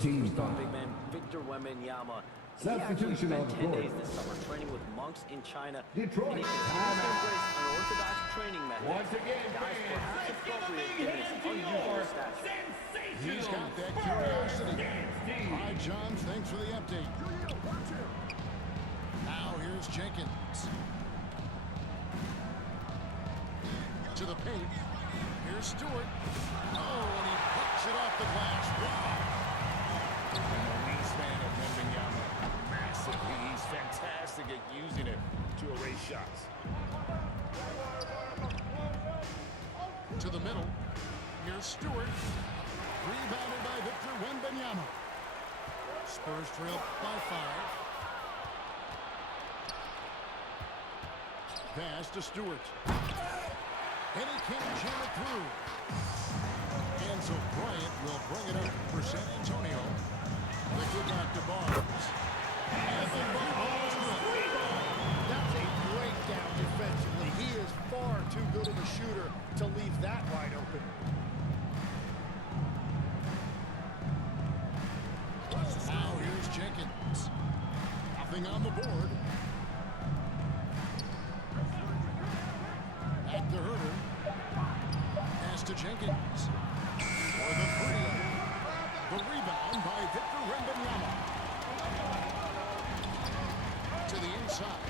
Team superstar foul. big man Victor Wembanyama. Substitution on the He spent 10 court. days this summer training with monks in China. Detroit, And he continues to timeout. embrace unorthodox training methods. Once again, Guys, fans, perhaps let's give a appropriate big given his hand to unusual your stature. He's got that curiosity. All right, John, thanks for the update. Now here's Jenkins. To the paint. Here's Stewart. Oh, and he pucks it off the glass. Wow. And the wingspan of Wembanyama, massive. He's fantastic at using it to erase shots. To the middle. Here's Stewart. Rebounded by Victor Wembanyama. Spurs trail by 5. Pass to Stewart. And he can't jam it through. And so Bryant will bring it up for San Antonio. The kick out to Barnes. And the ball is good. That's a breakdown defensively. He is far too good of a shooter to leave that wide open. Now here's Jenkins. Nothing on the board. Back to Herter. Pass to Jenkins. For the 3. The rebound by Victor Wembanyama. To the inside.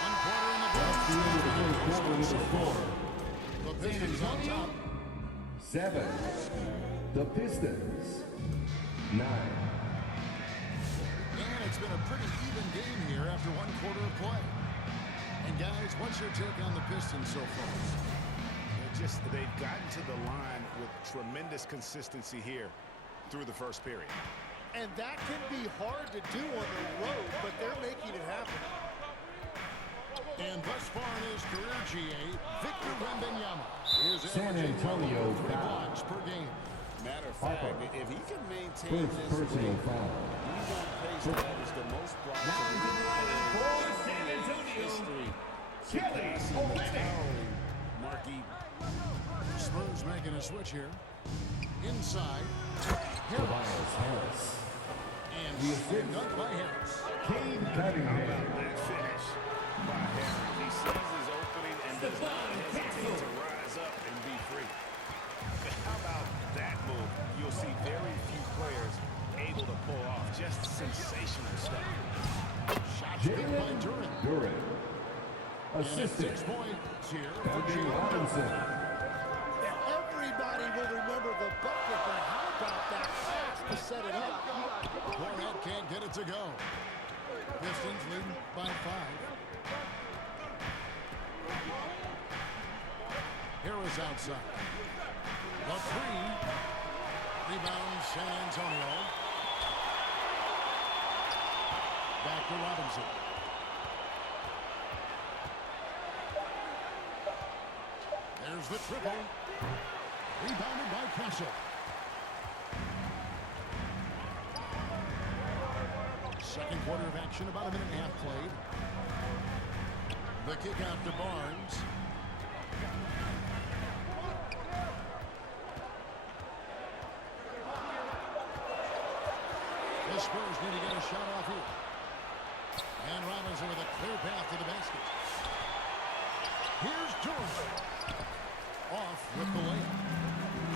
1 quarter in the That's the end of the first quarter with the score. The Pistons on top. 7. The Pistons, 9. And it's been a pretty even game here after 1 quarter of play. And guys, what's your take on the Pistons so far? They've gotten to the line with tremendous consistency here through the first period. And that can be hard to do on the road, but they're making it happen. And thus far in his career, GA, Victor Wembanyama is San averaging Antonio 3 foul. blocks per game. Matter of fact, Harper. if he can maintain First this personal lead, foul. he's on pace to average the most blocks Now in into the line for San Antonio, history. Kelly Surpassing the Olynyk. towering Marquis. Spurs making a switch here. Inside. Tobias Harris, And The assist. stripped up by Harris. Cade Cunningham, That finish by Harris. He sees his opening and does not hesitate to rise up and be free. How about that move? You'll see very few players able to pull off just sensational stuff. Shot stripped by Jalen Durant. Duran, And assistant, 6 points here for Duncan Jalen. Robinson, Everybody will remember the bucket, but how about that pass to set it up? Cornette can't get it to go. Pistons leading by 5. Harris outside. The 3. Rebound San Antonio. Back to Robinson. There's the triple. Rebounded by Castle. Second quarter of action, about a minute and a half played. The kick out to Barnes. The Spurs need to get a shot off here. And Robinson with a clear path to the basket. Here's Durant. Off with the layup.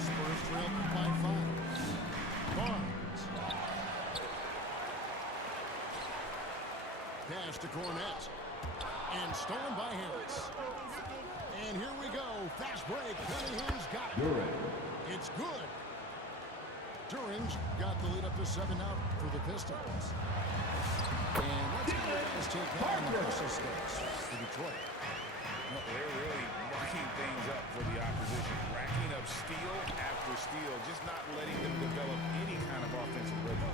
Spurs trail by 5. Barnes. Pass to Cornette. And stolen by Harris. And here we go. Fast break. Cunningham's got it. Duran, It's good. Duran's got the lead up to 7 out for the Pistons. And let's get the guys take on the Pistol States for Detroit. Well, they're really mucking things up for the opposition, racking up steal after steal, just not letting them develop any kind of offensive rhythm.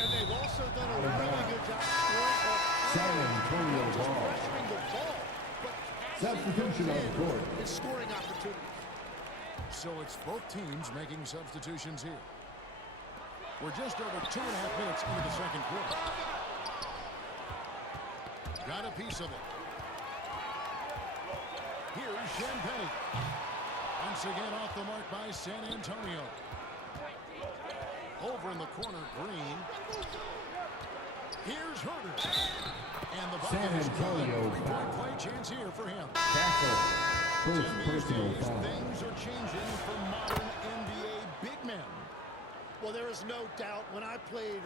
And they've also done a really good job scoring off San Antonio just ball. pressuring the ball, but Substitution on the court. his scoring opportunities. So it's both teams making substitutions here. We're just over 2.5 minutes into the second quarter. Got a piece of it. Here's Champagne. Once again off the mark by San Antonio. Over in the corner, Green. Here's Herder. And the San bucket is good. Antonio Three-point foul. play chance here for him. Castle. First In these personal days, foul. things are changing for modern NBA big men. Well, there is no doubt when I played,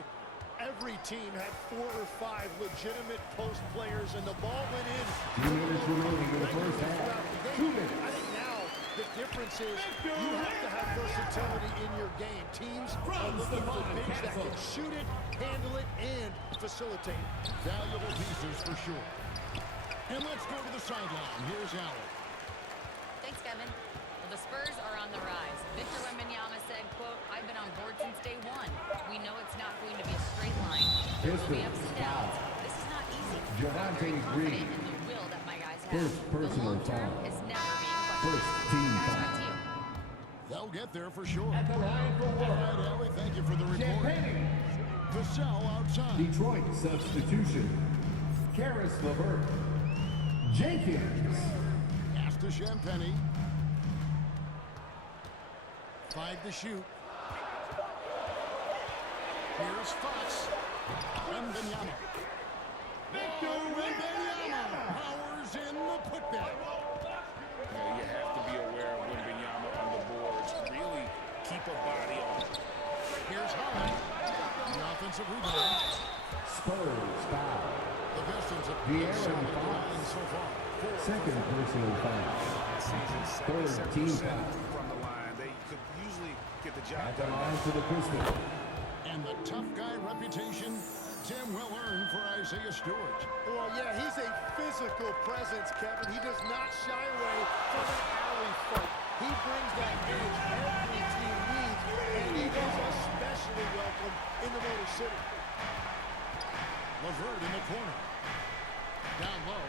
every team had 4 or 5 legitimate post players, and the ball went in. 2 minutes remaining in the first half. Throughout the game. 2 minutes. I think now the difference is you have to have versatility in your game. Teams are looking for bigs that can shoot it, handle it, and facilitate it. Valuable pieces for sure. And let's go to the sideline. Here's Allen. Thanks, Kevin. Well, the Spurs are on the rise. Victor Wembanyama said, quote, "I've been on board since day one. We know it's not going to be a straight line. There will be ups and downs. This is not easy. I'm very Javante confident Green. in the will that my guys have. First The personal long term foul. is never being questioned. First team Guys, foul. back to you. They'll get there for sure. At the line for All one. right, Ellie, thank you for the report. Champagne. Vassell outside. Detroit substitution. Karis LeVert. Jenkins. Pass to Champagne. 5 to shoot. Here's Fox. Wembanyama. Victor Wembanyama powers in the putback. You have to be aware of Wembanyama on the boards. Really keep a body on it. Here's Holland. The offensive rebound. Spurs foul. The Pistons have De'Aaron been solid Fox. line so far. Second personal foul. Season Third team 77% foul. from the line. They could usually get the job At the done. line for the Pistons. And the tough guy reputation, Tim well earned for Isaiah Stewart. Well, yeah, he's a physical presence, Kevin. He does not shy away from an alley fight. He brings that edge every team needs, and he is especially welcome in the Motor City. LeVert in the corner. Down low.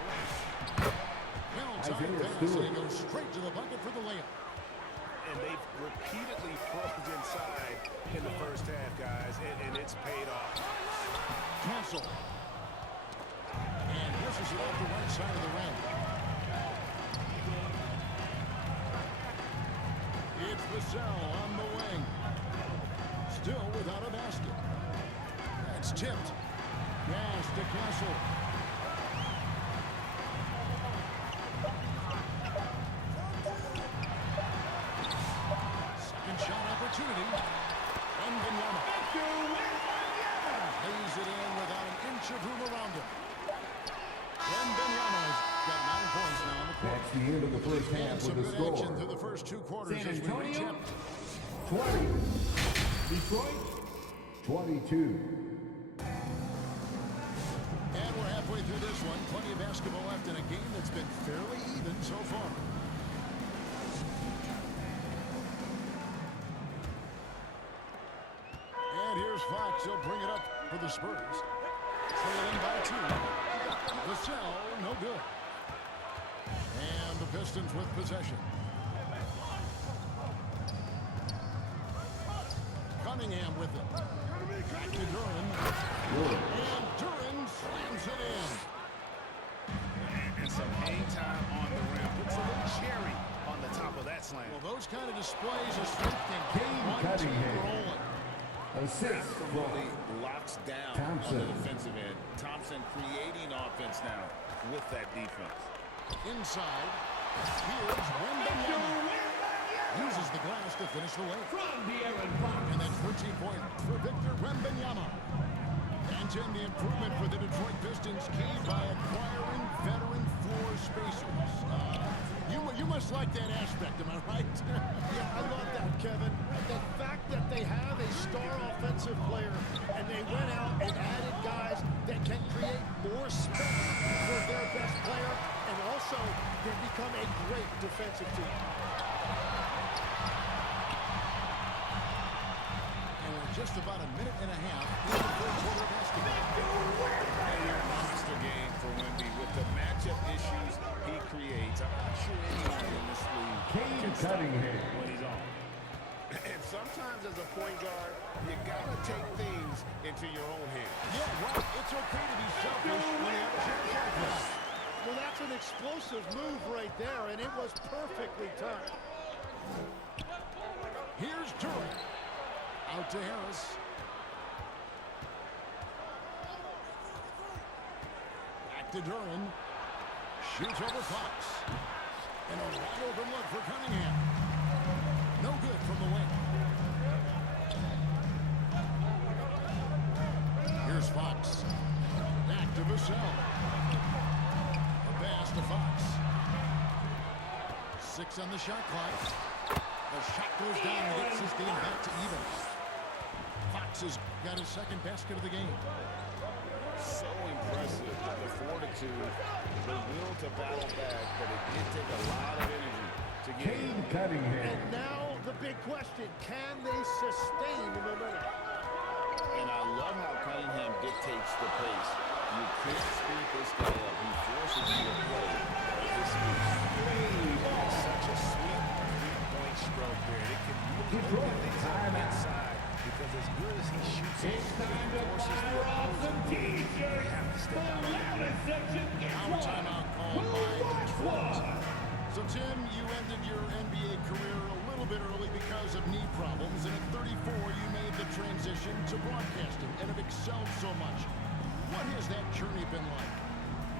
Well, time Isaiah pass, and he Stewart. goes straight to the bucket for the layup. And they've repeatedly probed inside in the first half, guys, and it's paid off. Castle. And pushes it off the right side of the rim. It's Vassell on the wing. Still without a basket. That's tipped. Pass to Castle. Second shot opportunity. Wembanyama. Lays it in without an inch of room around him. Wembanyama's got 9 points now on the court. That's the end of the first half And with some the good score. action through the first 2 quarters San as we reach Antonio, up. 20. Detroit, 22. And we're halfway through this one. Plenty of basketball left in a game that's been fairly even so far. And here's Fox. He'll bring it up for the Spurs. Trailing by 2. Vassell, no good. And the Pistons with possession. Cunningham with it. Back to Duran. And Duran slams it in. And some hang time on the rim. Puts a little cherry on the top of that slam. Well, those kind of displays of strength can keep Cade one team Cunningham. rolling. Assist from Absolutely locks down Thompson. on the defensive end. Thompson creating offense now with that defense. Inside. Here's Wembanyama. Uses the glass to finish the way. And that's 13 points for Victor Wembanyama. And Tim, the improvement for the Detroit Pistons came by acquiring veteran floor spacers. You must like that aspect, am I right? Yeah, I love that, Kevin. The fact that they have a star offensive player and they went out and added guys that can create more space for their best player and also can become a great defensive team. And we're just about a minute and a half into the third quarter of basketball. A monster game for Wemby with the matchup issues he creates. I'm not sure anyone in this league Cade can stop him Cunningham. when he's on. And sometimes as a point guard, you gotta take things into your own hands. Yeah, right. It's okay to be selfish when you have a chance like this. Well, that's an explosive move right there, and it was perfectly timed. Here's Durant. Out to Harris. Back to Duran. Shoots over Fox. And a wide open look for Cunningham. No good from the wing. Here's Fox. Back to Vassell. A pass to Fox. 6 on the shot clock. The shot goes down and gets his game back to even. Fox has got his second basket of the game. So impressive. The fortitude, the will to battle back, but it did take a lot of energy to get Cade And Cunningham. now the big question, can they sustain the momentum? And I love how Cunningham dictates the pace. You can't speed this guy up. He forces you to play at his speed. It's such a sweet three-point stroke there. It can really open things up inside because as good as he shoots it, he forces the opposing team to have to step out on the game. Now timeout called by Detroit. So, Tim, you ended your NBA career a little bit early because of knee problems, and at 34 you made the transition to broadcasting and have excelled so much. What has that journey been like?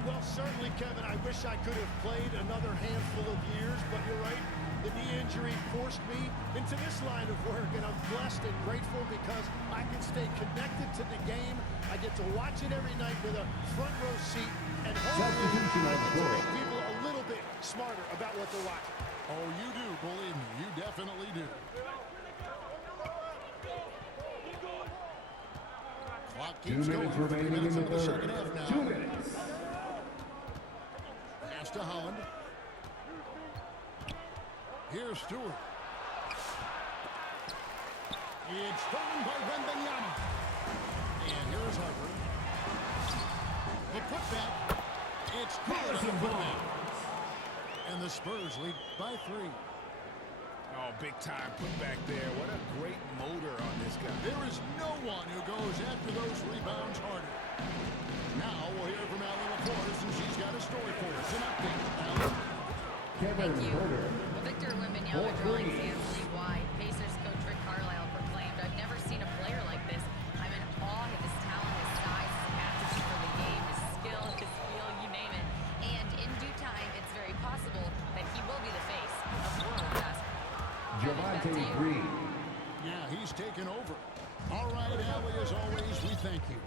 Well, certainly, Kevin, I wish I could have played another handful of years, but you're right. The knee injury forced me into this line of work, and I'm blessed and grateful because I can stay connected to the game. I get to watch it every night with a front row seat, and hopefully Substitution I on get the to court. make people a little bit smarter about what they're watching. Oh, you do, believe me. You definitely do. Clock 2 keeps going. minutes 3 remaining minutes in into the the third. second half now. 2 minutes. Pass to Holland. Here's Stewart. It's stolen by Wembanyama. And here's Harper. The putback. It's good on the putback. And the Spurs lead by 3. Oh, big time putback there. What a great motor on this guy. There is no one who goes after those rebounds harder. Now we'll hear from Allie LaForce, and she's got a story for us. An update. Allie? Kevin Thank you. Porter. Well, Victor Wembanyama drawing fans league-wide. Pacers coach Rick Carlisle proclaimed, "I've never seen a player like this. I'm in awe of his talent, his size, his aptitude for the game, his skill, his feel, you name it. And in due time, it's very possible that he will be the face of world basketball." Kevin, back to Javante you. Green. Yeah, he's taken over. All right, Allie, as always, we thank you.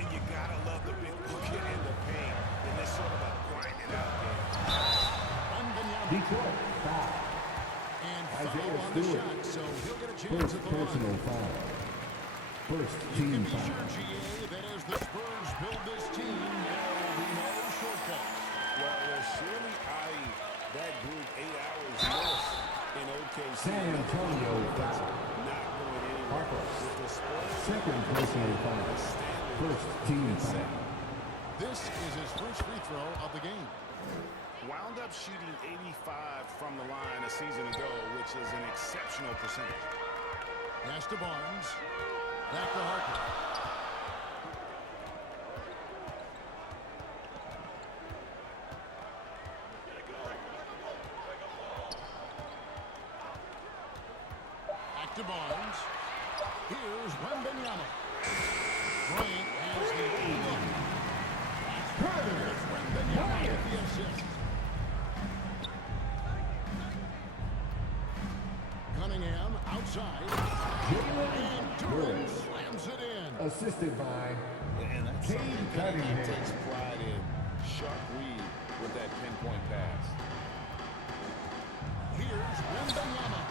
And you gotta love the big bucket in the paint in this sort of a grinding out game. Wembanyama. Detroit. Foul. And Isaiah foul on the Stewart. shot, so he'll get a chance First at the line. personal foul. First You can team be foul. sure, GA, that as the Spurs build this team, there will be no shortcuts. Well, they're surely eyeing that group 8 hours north in OKC. San Antonio foul. Not going anywhere. Harper. With the Spurs, Second personal foul. First team foul. This is his first free throw of the game. wound up shooting 85 from the line a season ago, which is an exceptional percentage. Pass to Barnes. Back to Harper. Back to Barnes. Here's Wembanyama. Bryant has the open look. It's Wembanyama with the assist. Cunningham outside. And Durant slams it in. Assisted by And that's Cade something Cunningham. Cunningham takes pride in. Sharp read with that pinpoint pass. Here's Wembanyama.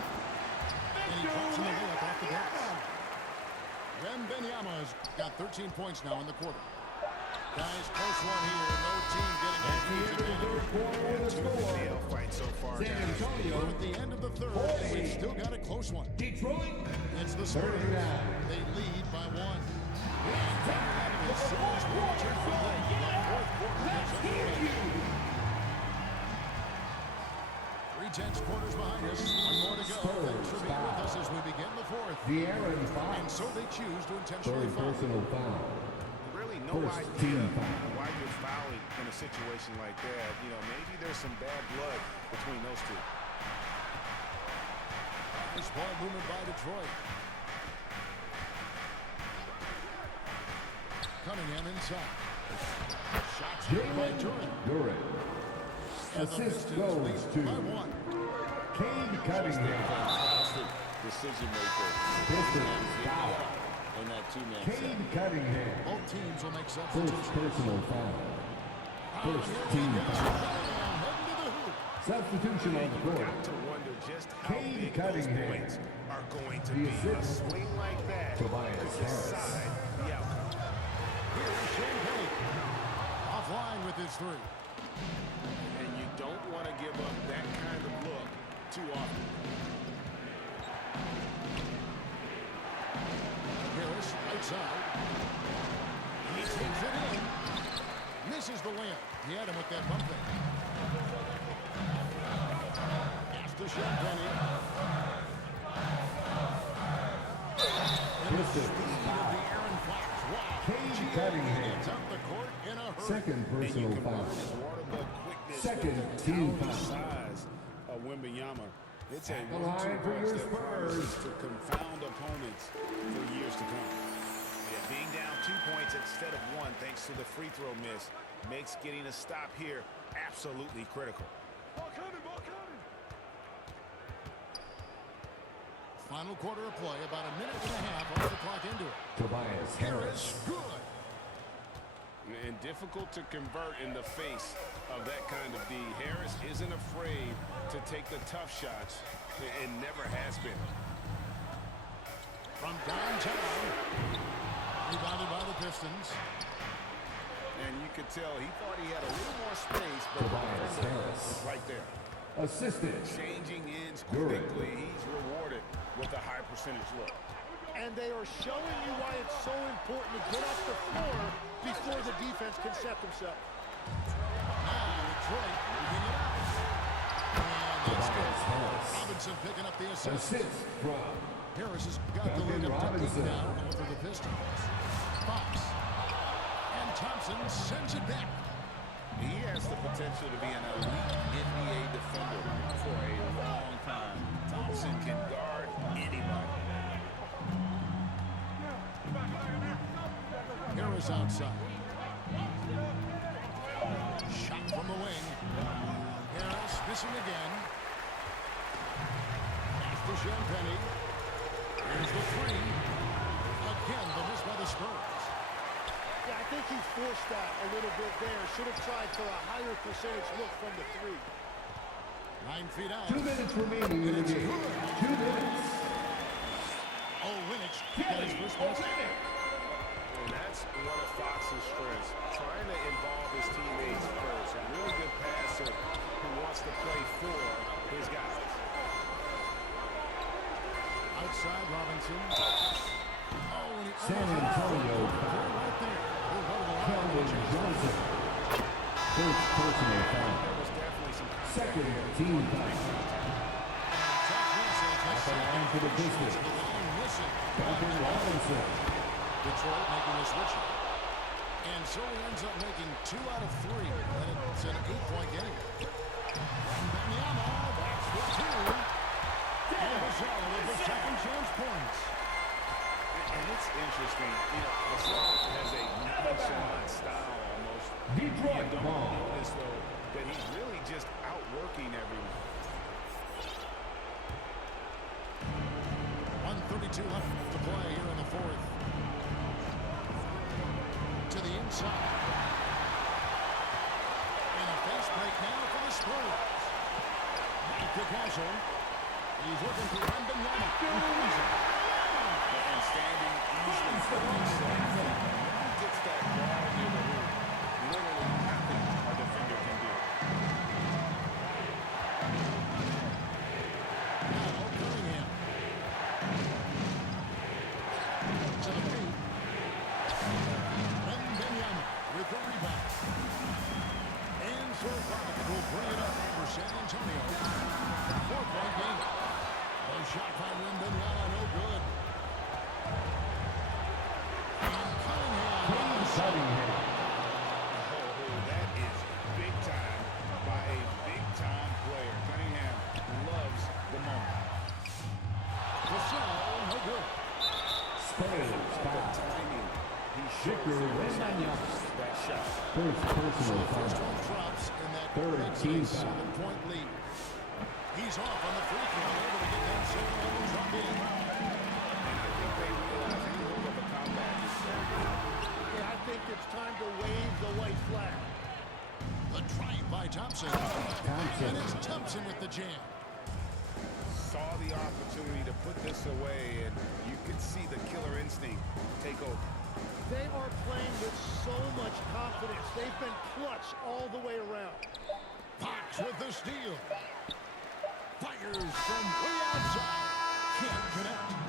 And he drops in the layup off the glass. Wembanyama's got 13 points now in the quarter. Guys, close one here. No team getting a huge advantage. Nail fight so far, San guys. Antonio. We're at the end of the third, and we've still got a close one. Detroit. It's the Spurs. 39. They lead by 1. And Wembanyama is serious premature for them. The fourth quarter gets underway. 3/10 quarters behind us. One more to go. Thanks for being with us as we begin the fourth. De'Aaron Fox. And so they choose to intentionally Third foul. personal foul. Really no First idea team foul. why you're fouling in a situation like that. You know, maybe there's some bad blood between those two. Nice ball movement by Detroit. Cunningham inside. Shots here by Durant. Durant. And the Assist Pistons goes lead to by 1. Cade Cunningham. Fantastic decision maker. Pistons foul. In that two-man Cade set. Cunningham. Both teams will make First substitutions. personal foul. First team foul. Heading to the hoop. Substitution on the court. Got to wonder just how Cade big Cunningham. those points are going to The be. A assist. swing like that Tobias could Harris. decide the outcome. Here's Champagne. Offline with his 3. And you don't want to give up that kind of look too often. Harris outside. He takes it in. Misses the layup. He had him with that bump there. Pass to Champagne. Pistons foul. Cade Cunningham. Gets up the court in a hurry. Second personal foul. Second team The foul. size of Wembanyama. It's a At the line for your Spurs. to confound opponents for years to come. Yeah, being down 2 points instead of 1 thanks to the free throw miss makes getting a stop here absolutely critical. Final quarter of play, about a minute and a half off the clock into it. Tobias Harris. Good. And difficult to convert in the face of that kind of D. Harris isn't afraid to take the tough shots and never has been. From downtown. Rebounded by the Pistons. And you could tell he thought he had a little more space, but the Tobias defender Harris. was right there. Assistant. Changing ends Durant. quickly. He's rewarded with a high percentage look. And they are showing you why it's so important to get off the floor before the defense can set themselves. Now Detroit moving it up. And that's good. Tobias Harris. Robinson picking up the assist. Assist from Harris has got the Duncan lead up to 8 Robinson. now over the Pistons. Fox. And Thompson sends it back. He has the potential to be an elite NBA defender for a long time. Thompson can guard anybody. Harris outside. Shot from the wing. Harris missing again. Pass to Champagne. Here's the 3. Again, the miss by the Spurs. Yeah, I think he forced that a little bit there. Should have tried for a higher percentage look from the 3. 9 feet out. 2 minutes remaining in the game. 2 minutes. Olynyk got his first basket. And that's one of Fox's strengths, trying to involve his teammates first. A really good passer who wants to play for his guys. Outside Robinson. Oh, and he San Antonio foul. right there. He'll go to the line. Keldon Johnson. First personal foul. There was definitely some Second team foul. Jack Wilson At takes the line for the Pistons. the line missing. Duncan Robinson. Detroit making the switch. And so he ends up making 2 out of 3. And it's an 8-point game. Wembanyama, that's for 2. And Gasol with the second chance points. And it's interesting, you know, Gasol has a nonchalant style almost. Detroit You don't ball. notice, though, that he's really just outworking everyone. 1:32 left to play here in the 4th. To the inside. And a fast break now for the Spurs. Back to Gasol. He's looking for Wembanyama. And standing easily for himself. He gets that ball near the hoop. Literally nothing a defender can do. Now Cunningham. To the paint. Wembanyama with the rebound. And Survivor will bring it up for San Antonio. 4-point game. The shot by Wembanyama, no good. And Cunningham Third The foul. timing. He shows Victor the Wembanyama. that shot. First So personal the first foul. one drops in that Third makes team it a foul. 7-point lead. He's off on the free throw, able to get that second one to drop in. I think they realize any hook of a combat is Yeah, I think it's time to wave the white flag. The drive by Thompson. Thompson. And it's Thompson with the jam. saw the opportunity to put this away, and you could see the killer instinct take over. They are playing with so much confidence. They've been clutch all the way around. Fox with the steal. Fires from way outside. Can't connect.